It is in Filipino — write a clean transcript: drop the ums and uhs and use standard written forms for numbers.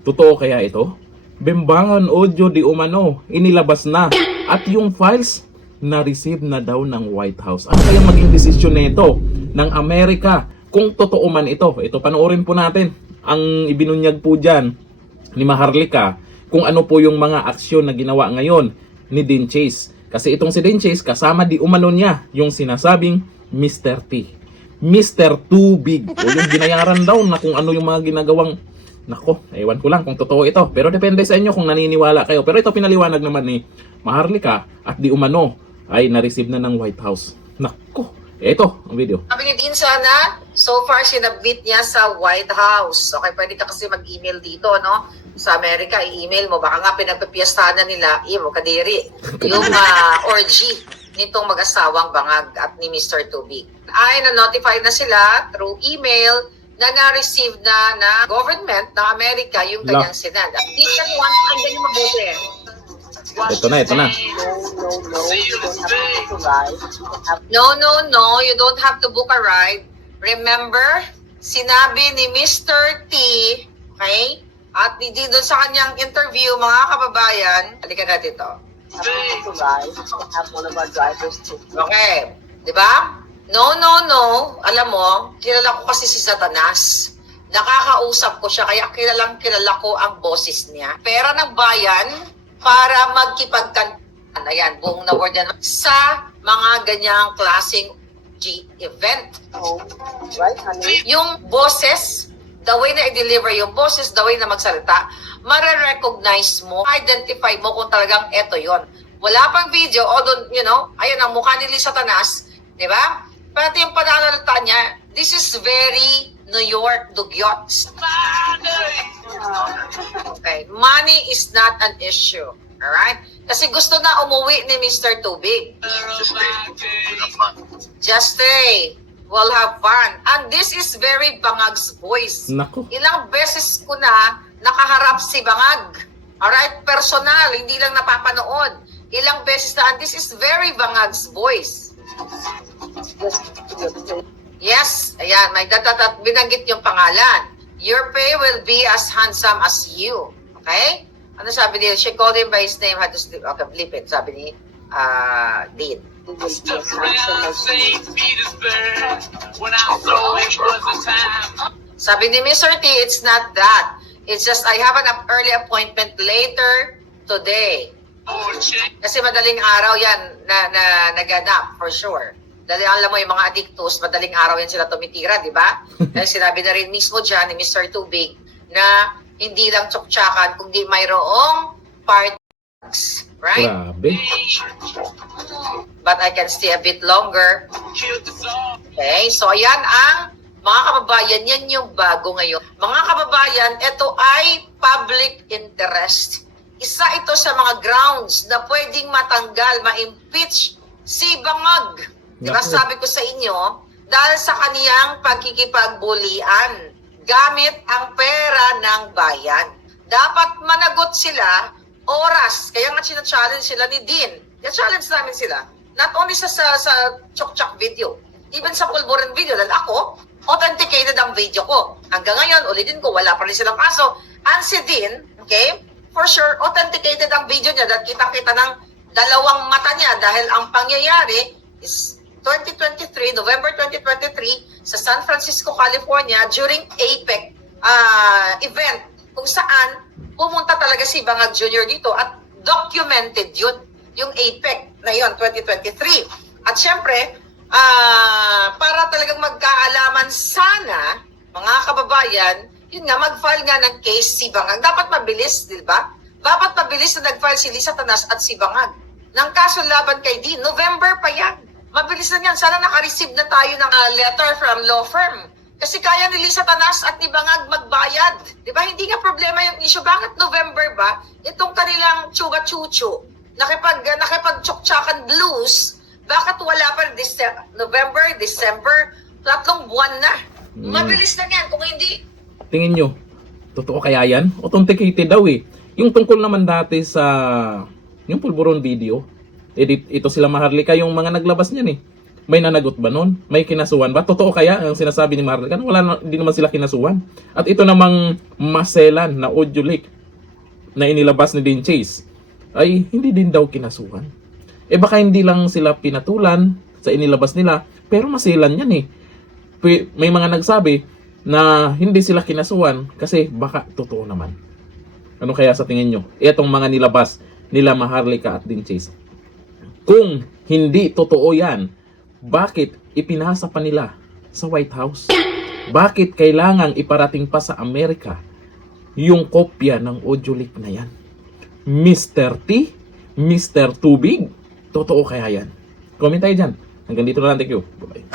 Totoo kaya ito? Bembangon audio di umano, inilabas na. At yung files, na-receive na daw ng White House. Ano kaya maging desisyon nito ng Amerika? Kung totoo man ito, panoorin po natin ang ibinunyag po dyan ni Maharlika kung ano po yung mga aksyon na ginawa ngayon ni Dean Chase. Kasi itong si Dean Chase, kasama di umano niya yung sinasabing Mr. T. Mr. Too Big. O yung binayaran daw na kung ano yung mga ginagawang. Nako, ewan ko lang kung totoo ito. Pero depende sa inyo kung naniniwala kayo. Pero ito pinaliwanag naman ni Maharlika at di umano ay na-receive na ng White House. Nako, ito ang video. Sabi ni Dean sana, so far sinabit niya sa White House. Okay, pwede ka kasi mag-email dito, no? Sa Amerika, i-email mo. Baka nga pinagpapiyastahan na nila, mo kadiri, yung orgy nitong mag-asawang Bangag at ni Mr. Tubig. Ay, na-notify na sila through email na na-receive na government ng Amerika yung kanyang Senado. At hindi yan one time na yung mabuti. Ito na. No, you don't have to book a ride. Remember, sinabi ni Mr. T, okay? At dito sa kanyang interview, mga kababayan, halika natin to. Okay, di ba? No. Alam mo, kilala ko kasi si Satanas. Nakakausap ko siya, kaya kilala ko ang boses niya. Pera ng bayan para magkipagkantan. Ayan, buong na word yan. Sa mga ganyang klaseng event. Right, honey? Yung boses, the way na i-deliver yung boses, the way na magsalita, mare-recognize mo, identify mo kung talagang eto yon. Wala pang video, although, ayan ang mukha ni Satanas, di ba? Pati yung pananalita niya, this is very New York dugyot. Okay, money is not an issue. Alright? Kasi gusto na umuwi ni Mr. Tubig. Just stay. We'll have fun. And this is very Bangag's voice. Nako. Ilang beses ko na nakaharap si Bangag. Alright? Personal, hindi lang napapanood. Ilang beses na, and this is very Bangag's voice. Yes, ayan, may binanggit yung pangalan. Your pay will be as handsome as you. Okay? Ano sabi niya? She called him by his name, had to sleep. Okay, blip it, sabi ni Dean. Sabi ni Mr. T, it's not that. It's just, I have an early appointment later today. Kasi madaling araw yan na naganap, for sure. Dahil alam mo yung mga addictus, madaling araw yan sila tumitira, di ba? Dahil sinabi na rin mismo dyan ni Mr. Tubig na hindi lang tsuktsakan, kundi mayroong parties, right? Grabe. But I can stay a bit longer. Okay, so ayan ang mga kababayan, yan yung bago ngayon. Mga kababayan, ito ay public interest. Isa ito sa mga grounds na pwedeng matanggal, ma-impeach si Bangag. Diba sabi ko sa inyo, dahil sa kaniyang pagkikipagbulian, gamit ang pera ng bayan. Dapat managot sila oras. Kaya nga challenge sila ni Dean. Challenge namin sila. Not only sa Chokchak video, even sa Pulburan video. Dahil ako, authenticated ang video ko. Hanggang ngayon, ulitin ko, wala pa rin silang kaso. And si Dean, okay, for sure, authenticated ang video niya dahil kitang-kita ng dalawang mata niya dahil ang pangyayari is 2023, November 2023, sa San Francisco, California, during APEC event, kung saan pumunta talaga si Bangag Jr. dito at documented yun, yung APEC na yun, 2023. At syempre, para talagang magkaalaman sana, mga kababayan, yun nga, mag-file nga ng case si Bangag. Dapat mabilis, di ba? Dapat mabilis na nag-file si Satanas at si Bangag. Ng kaso laban kay Dean, November pa yan. Mabilis na yan. Sana naka-receive na tayo ng letter from law firm. Kasi kaya ni Satanas at ni Bangag magbayad. Di ba? Hindi nga problema yung issue. Bakit November ba? Itong kanilang chuba-chuchu, nakipag-tsuktsakan blues, bakit wala pa November, December, 3 buwan na. Mabilis na yan. Kung hindi, Tingin nyo, totoo kaya yan? Authenticated daw eh. Yung tungkol naman dati sa yung Pulburon video, ito sila Maharlika yung mga naglabas niyan eh. May nanagot ba nun? May kinasuhan ba? Totoo kaya ang sinasabi ni Maharlika? Wala, hindi naman sila kinasuhan. At ito namang maselan na audio leak na inilabas ni Dean Chase ay hindi din daw kinasuhan. Baka hindi lang sila pinatulan sa inilabas nila, pero maselan yan eh. May mga nagsabi na hindi sila kinasuhan kasi baka totoo naman. Ano kaya sa tingin nyo? Itong mga nilabas nila Maharlika at Dean Chase. Kung hindi totoo yan, bakit ipinasa pa nila sa White House? Bakit kailangang iparating pa sa Amerika yung kopya ng audio leak na yan? Mr. T? Mr. Tubig? Totoo kaya yan? Comment tayo dyan. Hanggang dito na lang. Thank you. Bye-bye.